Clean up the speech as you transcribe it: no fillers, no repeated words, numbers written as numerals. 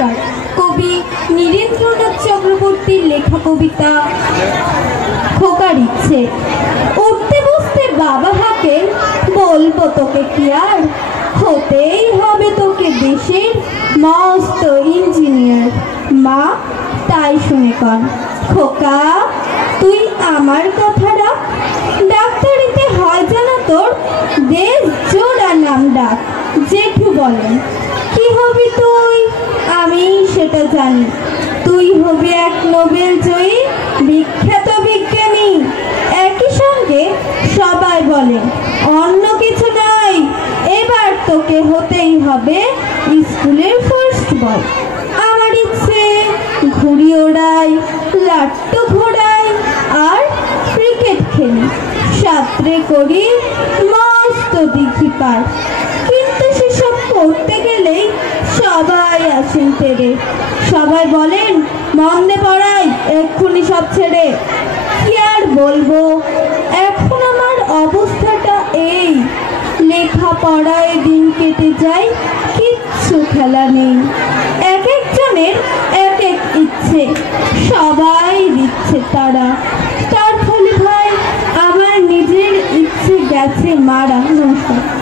নমস্কার। কবি নীরেন্দ্রনাথ চক্রবর্তীর লেখা কবিতা খোকার ইচ্ছে। উঠতে বসতে বাবা হাঁকেন, বলবো তোকে কি আর, হতেই হবে তোকে দেশের মস্ত ইঞ্জিনিয়ার। মা তাই শুনে কন, খোকা তুই আমার কথা রাখ, ডাক্তারিতে হয় জানা তোর দেশ জোড়া নাম ডাক। জেঠু বলেন, কি হবি তুই? আমি সেটা জানি, তুই হবি এক নোবেল জয়ী বিখ্যাত বিজ্ঞানী। একই সঙ্গে সবাই বলে অন্য কিছু নাই, এবার তোকে হতেই হবে স্কুলের ফার্স্ট বয়। আমার ইচ্ছে ঘুড়ি ওড়াই, লাট্টু ঘোড়াই আর ক্রিকেট খেলি, সাঁতরে করি মস্ত দিঘি পার। কিন্তু সেসব করতে গেলেই সবাই আসেন তেরে, সবাই বলেন মন্দে পড়াই এক্ষুনি সব ছেড়ে। কি আর বলবো, এখন আমার অবস্থাটা এই, লেখাপড়ায় দিন কেটে যায়, কিচ্ছু খেলা নেই। এক একজনের এক এক ইচ্ছে, সবাই দিচ্ছে তারা, তার ফলে ভাই আমার নিজের ইচ্ছে গেছে মারা। নমস্কার।